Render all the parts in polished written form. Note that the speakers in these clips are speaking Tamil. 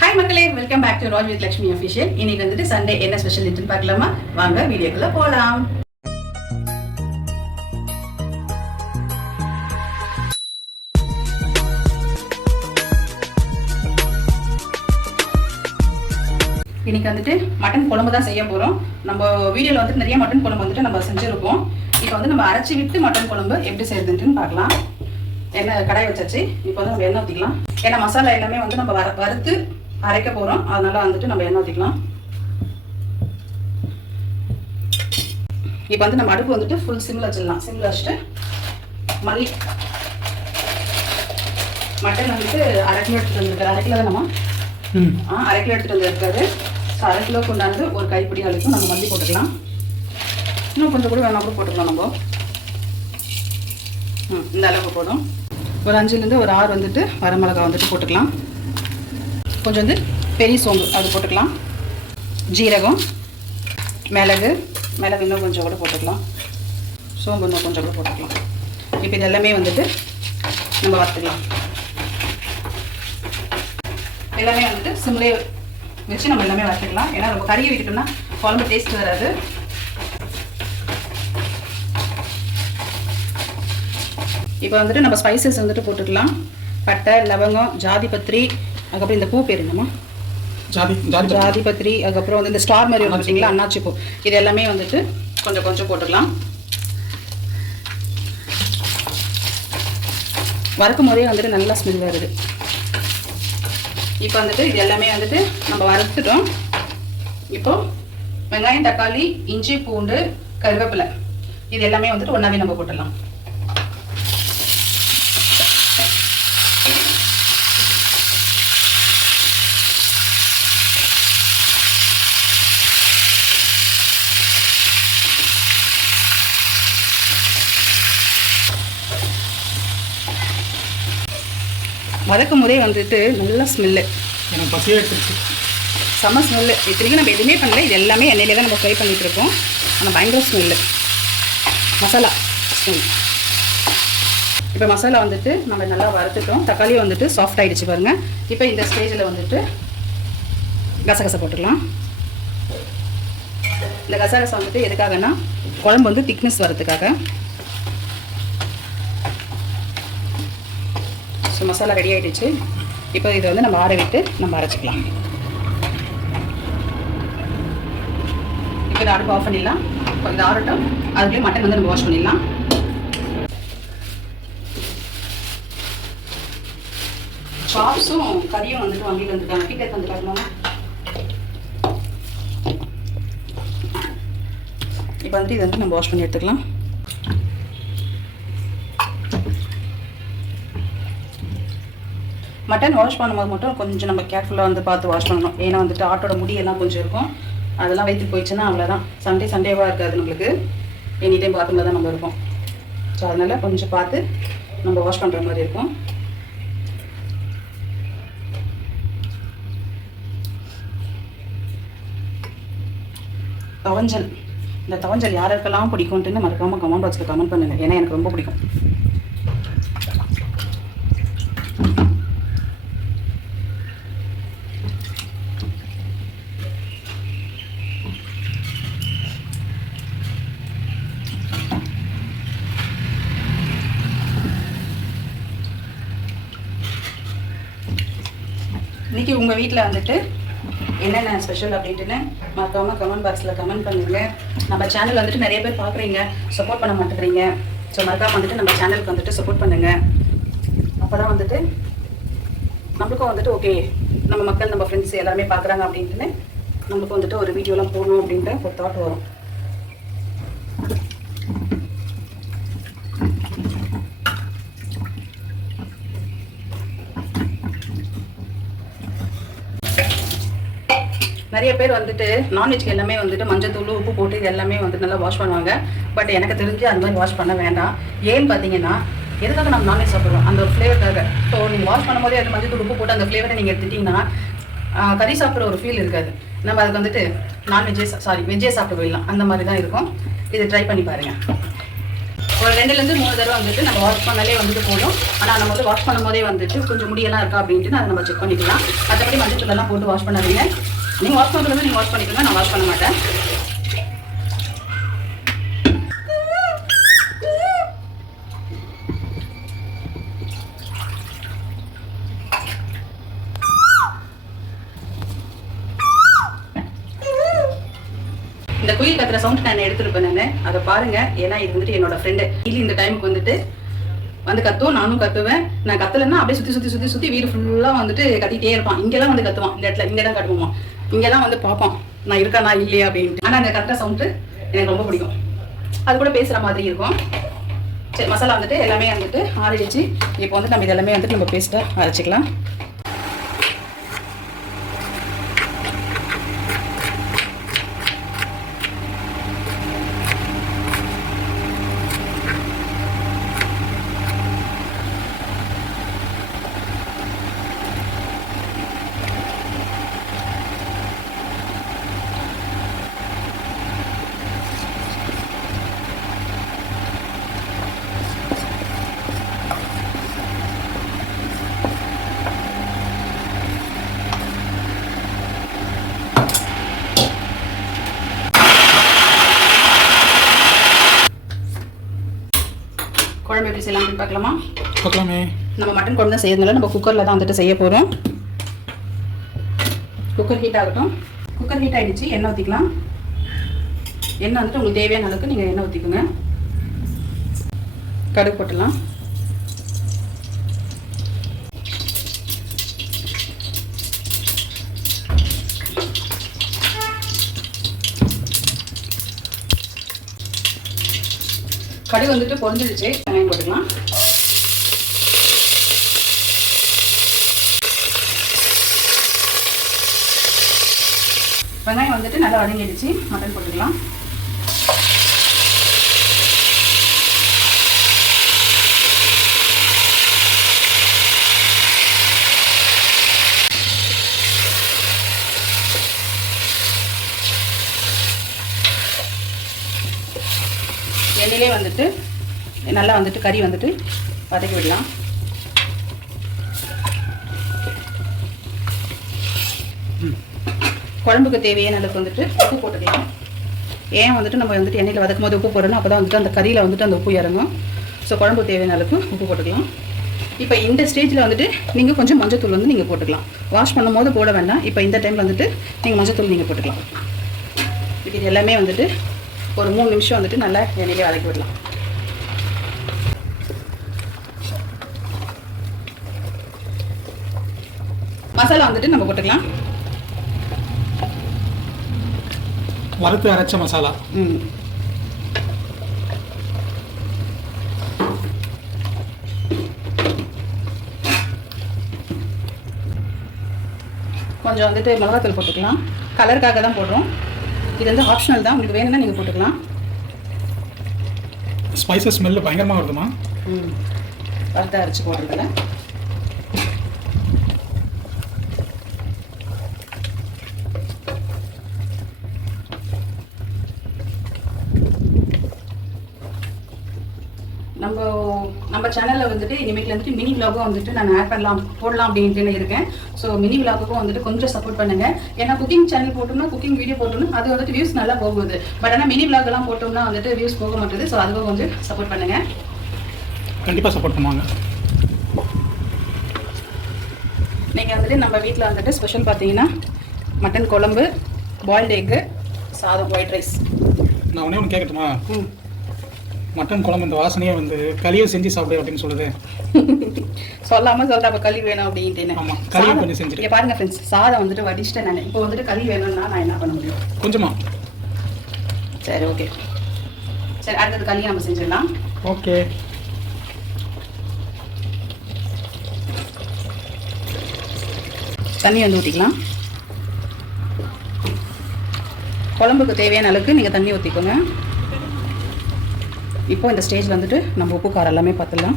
ஹாய் மக்களே, welcome back to Raj with Lakshmi official. இன்னைக்கு வந்துட்டு சண்டே என்ன ஸ்பெஷல் இன்ட்னு பார்க்கலாமா? வாங்க வீடியோக்குள்ள போலாம். இன்னைக்கு வந்துட்டு மட்டன் குழம்பு தான் செய்ய போறோம். நம்ம வீடியோல வந்துட்டு நிறைய மட்டன் குழம்பு வந்துட்டு நம்ம செஞ்சிருக்கோம். இப்போ வந்து நம்ம அரைச்சி விட்டு மட்டன் குழம்பு எப்படி செய்யறதுன்னு பார்க்கலாம். எண்ணெய் கடாய் வச்சாச்சு. இப்போ வந்து நம்ம எண்ணெய் ஊற்றிக்கலாம். ஏன்னா மசாலா எல்லாமே வந்து நம்ம வறுத்து அரைக்க போறோம். அதனால வந்துட்டு நம்ம எண்ணெய் ஊற்றிக்கலாம். இப்போ வந்து நம்ம அடுப்பு வந்துட்டு ஃபுல் சிம்ல வச்சிடலாம். சிம்ல வச்சுட்டு மல்லி மட்டன் வந்துட்டு 1/2 கிலோ எடுத்துட்டு வந்துருக்காரு. 1/2 கிலோ தான் நம்ம 1/2 கிலோ எடுத்துட்டு வந்துருக்காரு. ஸோ 1/2 கிலோக்கு உண்டானது ஒரு கைப்பிடி அளவுக்கு நம்ம மல்லி போட்டுக்கலாம். இன்னும் கொஞ்சம் கூட வேணா கூட போட்டுக்கலாம். நம்ம இந்த அளவுக்கு போதும். ஒரு 5லேருந்து ஒரு 6 வந்துட்டு வரமிளகா வந்துட்டு போட்டுக்கலாம். கொஞ்சம் வந்து பெரிய சோம்பு அது போட்டுக்கலாம். ஜீரகம், மிளகு இன்னும் கொஞ்சம் கூட போட்டுக்கலாம். சோம்பு இன்னும் கொஞ்சம் கூட போட்டுக்கலாம். இப்போ இது எல்லாமே வந்துட்டு நம்ம வறுத்துக்கலாம். எல்லாமே வந்துட்டு சிம்லே வச்சு நம்ம எல்லாமே வறுத்துக்கலாம். ஏன்னா நம்ம கறியை விட்டுட்டோம்னா குழம்பு டேஸ்ட் வராது. இப்போ வந்துட்டு நம்ம ஸ்பைசஸ் வந்துட்டு போட்டுக்கலாம். பட்டை, லவங்கம், ஜாதிபத்திரி, அதுக்கப்புறம் இந்த பூ பேர் என்னம்மா? ஜாதிபத்திரி, அதுக்கப்புறம் வந்து இந்த ஸ்டார் மாதிரி பார்த்தீங்களா, அன்னாச்சி பூ. இது எல்லாமே வந்துட்டு கொஞ்சம் கொஞ்சம் போட்டுக்கலாம். வறுக்கும் முறையே வந்துட்டு நல்லா ஸ்மெல் வருது. இப்போ வந்துட்டு இது எல்லாமே வந்துட்டு நம்ம வறுத்துட்டோம். இப்போ வெங்காயம், தக்காளி, இஞ்சி, பூண்டு, கருவேப்பிலை இது எல்லாமே வந்துட்டு ஒன்றாவே நம்ம போட்டுடலாம். வதக்கும் முறை வந்துட்டு நல்ல ஸ்மெல்லு, எனக்கு பசியாக எடுத்துருச்சு. செம்ம ஸ்மெல்லு. இத்தனைக்கும் நம்ம எதுவுமே பண்ணல. இது எல்லாமே எண்ணெயிலே தான் நம்ம ஃப்ரை பண்ணிகிட்டு இருக்கோம். ஆனால் பயங்கர ஸ்மெல்லு, மசாலா ஸ்மெல். இப்போ மசாலா வந்துட்டு நம்ம நல்லா வறுத்துட்டோம். தக்காளியும் வந்துட்டு சாஃப்ட் ஆகிடுச்சு பாருங்கள். இப்போ இந்த ஸ்டேஜில் வந்துட்டு கசகசை போட்டுக்கலாம். இந்த கசகசை வந்துட்டு எதுக்காகனா குழம்பு வந்து திக்னஸ் வரதுக்காக. ஸோ மசாலா ரெடி ஆகிடுச்சு. இப்போ இதை வந்து நம்ம ஆற விட்டு நம்ம அரைச்சிக்கலாம். இப்போ இதை அடுப்பு ஆஃப் பண்ணிடலாம். இப்போ இதை ஆறட்டும். அதுக்குள்ளே மட்டன் வந்து நம்ம வாஷ் பண்ணிடலாம். சாப்ஸும் கறியும் வந்துட்டு வாங்கிட்டு வந்துருக்காங்க. கிட்ட வந்துருக்காங்க. இப்போ வந்துட்டு இதை வந்து நம்ம வாஷ் பண்ணி எடுத்துக்கலாம். மட்டன் வாஷ் பண்ணும்போது மட்டும் கொஞ்சம் நம்ம கேர்ஃபுல்லாக வந்து பார்த்து வாஷ் பண்ணணும். ஏன்னா வந்துட்டு ஆட்டோட முடியெல்லாம் கொஞ்சம் இருக்கும். அதெல்லாம் வைத்து போயிடுச்சுன்னா அவ்வளோதான். சண்டேவாக இருக்காது நம்மளுக்கு. எனி டைம் பாத்ரூமில் தான் நம்ம இருப்போம். ஸோ அதனால் கொஞ்சம் பார்த்து நம்ம வாஷ் பண்ணுற மாதிரி இருக்கும். தவஞ்சல், இந்த தவஞ்சல் யாருக்கெல்லாம் பிடிக்கும்ட்டுன்னு மறக்காமல் கமெண்ட் பாக்ஸில் கமெண்ட் பண்ணுங்கள். ஏன்னா எனக்கு ரொம்ப பிடிக்கும். இன்றைக்கி உங்கள் வீட்டில் வந்துட்டு என்னென்ன ஸ்பெஷல் அப்படின்ட்டுன்னு மறக்காமல் கமெண்ட் பாக்ஸில் கமெண்ட் பண்ணுங்கள். நம்ம சேனல் வந்துட்டு நிறைய பேர் பார்க்குறீங்க, சப்போர்ட் பண்ண மாட்டேங்கிறீங்க. ஸோ மறக்காமல் வந்துட்டு நம்ம சேனலுக்கு வந்துட்டு சப்போர்ட் பண்ணுங்கள். அப்போ தான் வந்துட்டு நம்மளுக்கும் வந்துட்டு ஓகே, நம்ம மக்கள், நம்ம ஃப்ரெண்ட்ஸ் எல்லாருமே பார்க்குறாங்க அப்படின்ட்டுன்னு நம்மளுக்கு வந்துட்டு ஒரு வீடியோலாம் போடணும் அப்படின்ற ஒரு தாட் வரும். நிறைய பேர் வந்துட்டு நான்வெஜ்க்கு எல்லாமே வந்துட்டு மஞ்சத்தூள், உப்பு போட்டு இது எல்லாமே வந்துட்டு நல்லா வாஷ் பண்ணுவாங்க. பட் எனக்கு தெரிஞ்சு அந்த மாதிரி வாஷ் பண்ண வேண்டாம். ஏன்னு பார்த்தீங்கன்னா எதுக்காக நம்ம நான்வெஜ் சாப்பிடுவோம்? அந்த ஒரு ஃப்ளேவருக்காக. ஸோ நீங்கள் வாஷ் பண்ணும்போதே அது மஞ்சத்தூள், உப்பு போட்டு அந்த ஃப்ளேவரை நீங்கள் எடுத்துட்டிங்கன்னா கறி சாப்பிட்ற ஒரு ஃபீல் இருக்காது. நம்ம அதுக்கு வந்துட்டு வெஜ்ஜே சாப்பிட்டு போயிடலாம். அந்த மாதிரி தான் இருக்கும். இது ட்ரை பண்ணி பாருங்கள். ஒரு 2லேருந்து 3 தடவை வந்துட்டு நம்ம வாஷ் பண்ணாலே வந்துட்டு போதும். ஆனால் நம்ம வந்து வாஷ் பண்ணும் போதே வந்துட்டு கொஞ்சம் முடியெல்லாம் இருக்கா அப்படின்ட்டு அதை நம்ம செக் பண்ணிக்கலாம். மற்றபடி மஞ்சத்தூளெல்லாம் போட்டு வாஷ் பண்ணாதீங்க. நீங்கள் வாஷ் பண்ணுறது நீங்கள் வாஷ் பண்ணிக்கோங்க, நான் வாஷ் பண்ண மாட்டேன். இந்த குயில் கத்துற சவுண்ட் நான் எடுத்துருப்பேன். நான் அதை பாருங்க. ஏன்னா இது வந்துட்டு என்னோட ஃப்ரெண்டு இல்லை. இந்த டைமுக்கு வந்துட்டு வந்து கத்துவோம், நானும் கத்துவேன். நான் கத்தலைன்னா அப்படியே சுற்றி சுற்றி சுற்றி சுற்றி வீடு ஃபுல்லாக வந்துட்டு கத்திட்டே இருப்பான். இங்கெல்லாம் வந்து கத்துவான். இந்த இடத்துல இங்கே தான் கட்டுவோம். இங்கெல்லாம் வந்து பார்ப்பான் நான் இருக்கேனா இல்லையா அப்படின்ட்டு. ஆனால் அந்த கத்துற சவுண்டு எனக்கு ரொம்ப பிடிக்கும். அது கூட பேசுகிற மாதிரி இருக்கும். சரி, மசாலா வந்துட்டு எல்லாமே வந்துட்டு ஆறிடுச்சு. இப்போ வந்து நம்ம இதெல்லாமே வந்துட்டு நம்ம பேஸ்ட்டாக அரைச்சிக்கலாம். குழம்பு எப்படி செய்யலாம் அப்படின்னு பார்க்கலாமா? பார்க்கலாமே. நம்ம மட்டன் குழம்பு தான் செய்யறதுனால நம்ம குக்கரில் தான் வந்துட்டு செய்ய போகிறோம். குக்கர் ஹீட் ஆகட்டும். குக்கர் ஹீட் ஆகிடுச்சு. எண்ணெய் ஊற்றிக்கலாம். எண்ணெய் வந்துட்டு உங்களுக்கு தேவையான அளவுக்கு நீங்கள் எண்ணெய் ஊற்றிக்கோங்க. கடுகு போட்டுடலாம். கடுகு வந்துட்டு பொரிஞ்சிடுச்சு. வெங்காயம் போட்டுக்கலாம். வெங்காயம் வந்துட்டு நல்லா வதங்கிடுச்சு. மட்டன் போட்டுக்கலாம். எண்ணெயிலே வந்துட்டு நல்லா வந்துட்டு கறி வந்துட்டு வதக்கி விடலாம். குழம்புக்கு தேவையான அளவுக்கு வந்துட்டு உப்பு போட்டுக்கலாம். ஏன் வந்துட்டு நம்ம வந்துட்டு எண்ணெயில் வதக்கும் போது உப்பு போடணும், அப்போ தான் வந்துட்டு அந்த கறியில் வந்துட்டு அந்த உப்பு இறங்கும். ஸோ குழம்புக்கு தேவையான அளவுக்கு உப்பு போட்டுக்கலாம். இப்போ இந்த ஸ்டேஜில் வந்துட்டு நீங்கள் கொஞ்சம் மஞ்சத்தூள் வந்து நீங்கள் போட்டுக்கலாம். வாஷ் பண்ணும் போது போட வேண்டாம். இப்போ இந்த டைமில் வந்துட்டு நீங்கள் மஞ்சத்தூள் நீங்கள் போட்டுக்கலாம். இப்போ இது எல்லாமே வந்துட்டு ஒரு 3 நிமிஷம் வந்துட்டு நல்லா எண்ணெயிலே வதக்கி விடலாம். மசாலா வந்துட்டு நம்ம போட்டுக்கலாம். வறுத்து அரைச்ச மசாலா. கொஞ்சம் வந்துட்டு மிளகாத்தூள் போட்டுக்கலாம். கலருக்காக தான் போடுறோம். இது வந்து ஆப்ஷனல் தான். உங்களுக்கு வேணும்னா நீங்கள் போட்டுக்கலாம். ஸ்பைசஸ் ஸ்மெல்லு பயங்கரமாக வருதுமா. வறுத்து அரைச்சி போடுறதுல நம்ம சேனலில் வந்துட்டு இனிமேல் வந்துட்டு மினி விலாகும் வந்துட்டு நான் ஆட் போடலாம் அப்படின்ட்டு இருக்கேன். ஸோ மினி விலாகுக்கும் வந்துட்டு கொஞ்சம் சப்போர்ட் பண்ணுங்க. ஏன்னா குக்கிங் சேனல் போட்டோம்னா, குக்கிங் வீடியோ போட்டோம்னா அது வந்துட்டு வியூஸ் நல்லா போகுது. பட் ஆனால் மினி விலாகெல்லாம் போட்டோம்னா வந்துட்டு வியூஸ் போக மாட்டேது. ஸோ அதுக்கும் கொஞ்சம் சப்போர்ட் பண்ணுங்க. கண்டிப்பாக சப்போர்ட் பண்ணுவாங்க. நீங்கள் வந்துட்டு நம்ம வீட்டில் வந்துட்டு ஸ்பெஷல் பார்த்தீங்கன்னா மட்டன் குழம்பு, பாயில்டு எக்கு, சாதம், ஒயிட் ரைஸ். நான் ஒன்று கேட்கட்டுமா? மட்டன் குழம்பு இந்த வாசனையே வந்து களியை செஞ்சு சாப்பிடு அப்படின்னு சொல்லுது. சொல்லாமல் சொல்லிட்டு அப்போ களி வேணும் அப்படின்ட்டு. ஆமாம், களி கொஞ்சம் செஞ்சுட்டு பாருங்க ஃப்ரெண்ட்ஸ், சாதம் வந்துட்டு வடிச்சிட்டேன் நான். இப்போ வந்துட்டு களி வேணும்னா நான் என்ன பண்ண முடியும்? கொஞ்சமா. சரி, ஓகே. சரி, அடுத்தது களி நம்ம செஞ்சிடலாம். ஓகே. தண்ணி வந்து ஊற்றிக்கலாம். குழம்புக்கு தேவையான அளவுக்கு நீங்கள் தண்ணி ஊற்றிக்கோங்க. இப்போ இந்த ஸ்டேஜில் வந்துட்டு நம்ம உப்பு காரம் எல்லாமே பார்த்துடலாம்.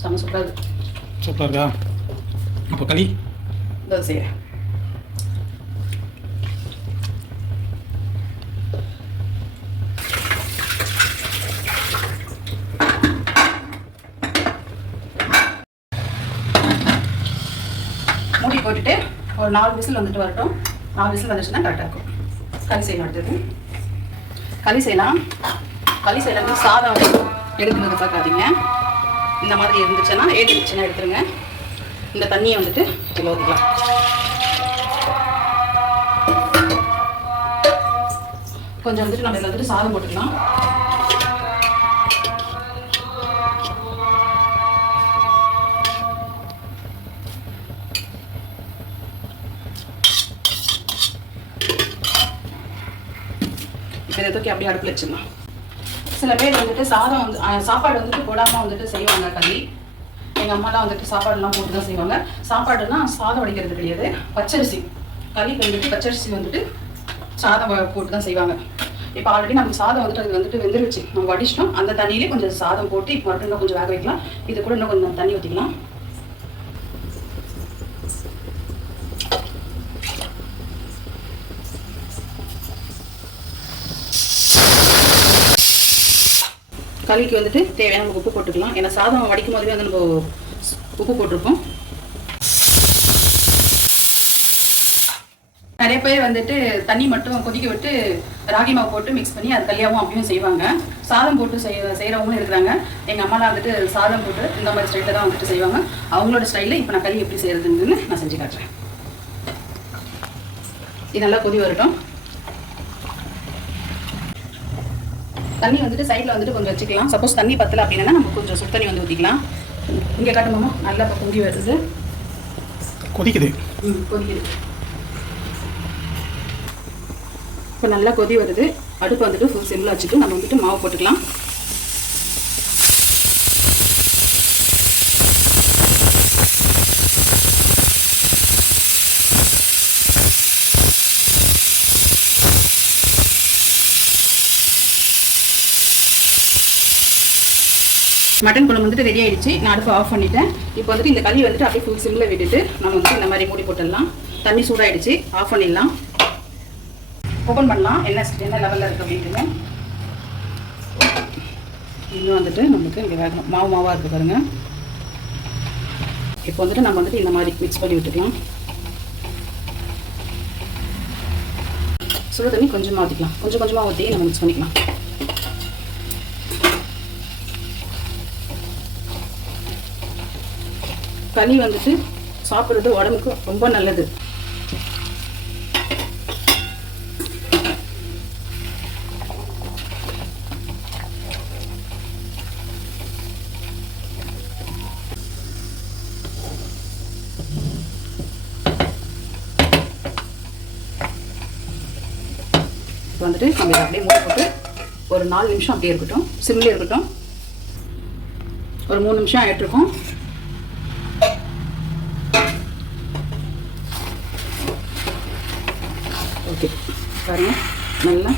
செம்ம சூப்பராக இருக்குது. சூப்பராக இருக்கா? இப்போ களி தோசை மூடி போட்டுட்டு ஒரு 4 விசில் வந்துட்டு வரட்டும். 4 விசில் வந்துச்சுன்னா கரெக்டாக இருக்கும். களி செய்யணும். அடுத்தது களி செய்யலாம். களி செய்யறது சாதம் எடுக்கிறது பார்க்காதீங்க. இந்த மாதிரி இருந்துச்சுன்னா ஏடிச்சுன்னா எடுத்துருங்க. இந்த தண்ணியை வந்துட்டு இதில் ஊற்றிக்கலாம். கொஞ்சம் வந்துட்டு நம்ம இதில் வந்துட்டு சாதம் போட்டுக்கலாம். இப்போ இதை தூக்கி அப்படியே அடுப்பில் வச்சிடலாம். சில பேர் வந்துட்டு சாதம் வந்து சாப்பாடு வந்துட்டு போடாமல் வந்துட்டு செய்வாங்க களி. எங்கள் அம்மாலாம் வந்துட்டு சாப்பாடுலாம் போட்டு தான் செய்வாங்க. சாப்பாடுனா சாதம் வடிக்கிறது கிடையாது, பச்சரிசி. களிக்கு வந்துட்டு பச்சரிசி வந்துட்டு சாதம் போட்டு தான் செய்வாங்க. இப்போ ஆல்ரெடி நம்ம சாதம் வந்துட்டு அது வந்துட்டு வெந்துருச்சு, நம்ம வடிச்சிட்டோம். அந்த தண்ணியிலே கொஞ்சம் சாதம் போட்டு இப்போ மட்டும் இன்னும் கொஞ்சம் வேக வைக்கலாம். இது கூட இன்னும் கொஞ்சம் தண்ணி ஊற்றிக்கலாம். களிக்கு வந்துட்டு தேவையான நம்ம உப்பு போட்டுக்கலாம். ஏன்னா சாதம் வடிக்கும் போதுவே வந்து நம்ம உப்பு போட்டிருப்போம். நிறைய பேர் வந்துட்டு தண்ணி மட்டும் கொதிக்க விட்டு ராகி மாவு போட்டு மிக்ஸ் பண்ணி அது களியாகவும் அப்படியும் செய்வாங்க. சாதம் போட்டு செய்கிறவங்களும் இருக்கிறாங்க. எங்கள் அம்மாலாம் வந்துட்டு சாதம் போட்டு இந்த மாதிரி ஸ்டைலில் தான் வந்துட்டு செய்வாங்க. அவங்களோட ஸ்டைலில் இப்போ நான் களி எப்படி செய்கிறதுன்னு நான் செஞ்சு காட்டுறேன். இது நல்லா கொதி வரட்டும். தண்ணி வந்துட்டு சைடில் வந்துட்டு கொஞ்சம் வச்சுக்கலாம். சப்போஸ் தண்ணி பத்தலை அப்படின்னா நம்ம கொஞ்சம் சுடு தண்ணி வந்து ஊற்றிக்கலாம். இங்கே காட்டுமாமா, நல்லா இப்போ கொதி வருது, கொதிக்குது. கொதிக்குது. இப்போ நல்லா கொதி வருது. அடுப்பு வந்துட்டு ஃபுல் சிம்மில் வச்சுட்டு நம்ம வந்துட்டு மாவு போட்டுக்கலாம். மட்டன் குழம்பு வந்துட்டு ரெடி ஆயிடுச்சு. நான் அடுப்பு ஆஃப் பண்ணிட்டேன். இப்போ வந்துட்டு இந்த களி வந்துட்டு அப்படியே ஃபுல் சிம்மில் விட்டுட்டு நம்ம வந்துட்டு இந்த மாதிரி மூடி போட்டுடலாம். தண்ணி சூடாயிடுச்சு, ஆஃப் பண்ணிடலாம். ஓப்பன் பண்ணலாம் என்ன லெவலில் இருக்குது அப்படின்ட்டுங்க. இன்னும் வந்துட்டு நமக்கு இங்கே வேகணும். மாவாக இருக்குது பாருங்கள். இப்போ வந்துட்டு நம்ம வந்துட்டு இந்த மாதிரி மிக்ஸ் பண்ணி விட்டுக்கலாம். சுடு தண்ணி கொஞ்சமாக ஊற்றிக்கலாம். கொஞ்சம் கொஞ்சமாக ஊற்றி நம்ம மிக்ஸ் பண்ணிக்கலாம். களி வந்துட்டு சாப்பிட்றது உடம்புக்கு ரொம்ப நல்லது. இப்போ வந்துட்டு நம்ம அப்படியே மூடி போட்டு ஒரு 4 நிமிஷம் அப்படியே இருக்கட்டும். சிம்லேயே இருக்கட்டும். ஒரு 3 நிமிஷம் ஆகிட்டுருக்கோம். ஓகே பாருங்கள், நல்லா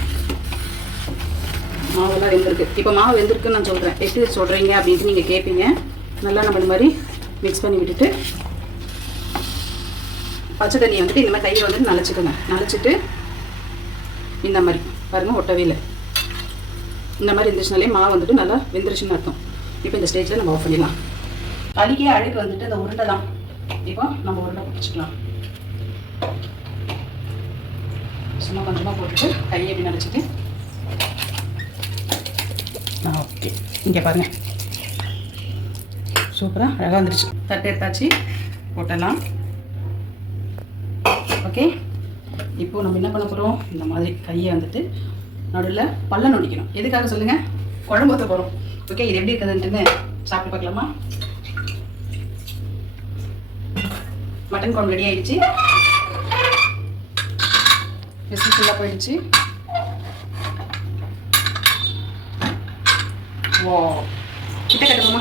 மாவெல்லாம் வெந்திருக்கு. இப்போ மாவு வெந்திருக்குன்னு நான் சொல்கிறேன். எப்படி சொல்கிறீங்க அப்படின்ட்டு நீங்கள் கேட்பீங்க. நல்லா நம்ம இந்த மாதிரி மிக்ஸ் பண்ணி விட்டுட்டு பச்சை தண்ணியை வந்துட்டு இந்த மாதிரி கையை வந்துட்டு நனைச்சிக்கோங்க. நனைச்சிட்டு இந்த மாதிரி பாருங்கள், ஒட்டவே இல்லை. இந்த மாதிரி இருந்துச்சுனாலே மாவு வந்துட்டு நல்லா வெந்துருச்சுன்னு அர்த்தம். இப்போ இந்த ஸ்டேஜில் நம்ம ஆஃப் பண்ணிடலாம். களிக்கே அழுக்கு வந்துட்டு இந்த உருண்டை தான். இப்போ நம்ம உருண்டை பிடிச்சிக்கலாம். சும்மா கொஞ்சமாக போட்டுட்டு கையை எப்படி நினச்சிட்டு ஓகே. இங்கே பாருங்கள், சூப்பராக அழகாக வந்துடுச்சு. தட்டு எடுத்தாச்சு, போட்டலாம். ஓகே, இப்போது நம்ம என்ன பண்ண போகிறோம், இந்த மாதிரி கையை வந்துட்டு நடுவில் பல்ல நொடிக்கணும். எதுக்காக சொல்லுங்கள், குழம்பு ஊற்ற போகிறோம். ஓகே, இது எப்படி இருக்குதுன்ட்டுன்னு சாப்பிட்டு பார்க்கலாமா? மட்டன் குழம்பு ரெடி ஆகிடுச்சு. விசில் ஃபுல்லாக போயிடுச்சு. ஓ, கிட்ட கட்டுமா?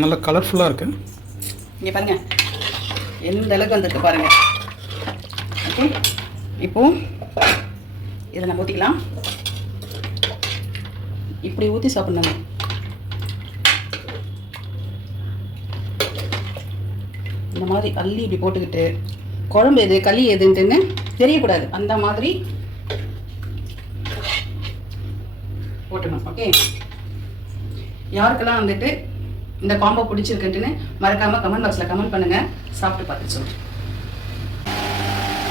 நல்லா கலர்ஃபுல்லாக இருக்கு. இங்கே பாருங்க எந்த அளவுக்கு வந்துருக்கு பாருங்க. ஓகே, இப்போ இதை நம்ம ஊற்றிக்கலாம். இப்படி ஊற்றி சாப்பிடணும். இந்த மாதிரி அள்ளி இப்படி போட்டுக்கிட்டு குழம்பு எது களி எதுன்ட்டுன்னு தெரியக்கூடாது, அந்த மாதிரி போட்டுக்கணும். ஓகே, யாருக்கெல்லாம் வந்துட்டு இந்த காம்போ பிடிச்சிருக்குன்ட்டுன்னு மறக்காம கமெண்ட் பாக்ஸ்ல கமெண்ட் பண்ணுங்க. சாப்பிட்டு பார்த்து சொல்லுங்க.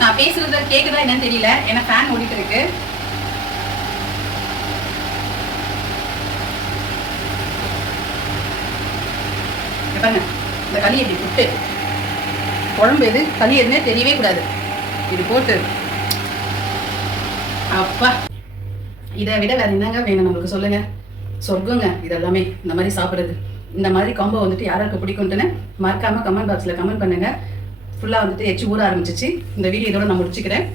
நான் பேசுறது கேக்குதா என்னன்னு தெரியல, ஏன்னா ஃபேன் ஓடிட்டு இருக்கு. பாருங்க, இந்த களி எப்படி புட்டு குழம்பு எது களி எதுனே தெரியவே கூடாது. இது போட்டு அப்பா, இதை விட வேற என்னங்க வேணும் நம்மளுக்கு சொல்லுங்க. சொர்க்கங்க இதெல்லாமே. இந்த மாதிரி சாப்பிடுறது, இந்த மாதிரி காம்போ வந்துட்டு யாருக்கு பிடிக்கும்ட்டுன்னு மறக்காம கமெண்ட் பாக்ஸ்ல கமெண்ட் பண்ணுங்க. ஃபுல்லா வந்துட்டு எச்சு ஊற ஆரம்பிச்சிச்சு. இந்த வீடியோ இதோட நான் முடிச்சுக்கிறேன்.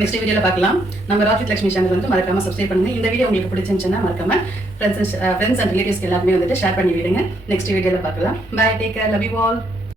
நெக்ஸ்ட் வீடியோல பார்க்கலாம். நம்ம ராஃபித் லட்சுமி சேனல் வந்து மறக்காம சப்ஸ்கிரைப் பண்ணுங்க. இந்த வீடியோ உங்களுக்கு பிடிச்சிருந்துச்சுன்னா மறக்காம ஃப்ரெண்ட்ஸ் அண்ட் ரிலேட்டிவ்ஸ்க்கு எல்லாருமே வந்துட்டு ஷேர் பண்ணி விடுங்க. நெக்ஸ்ட் வீடியோல பார்க்கலாம். Bye, take care, love you all.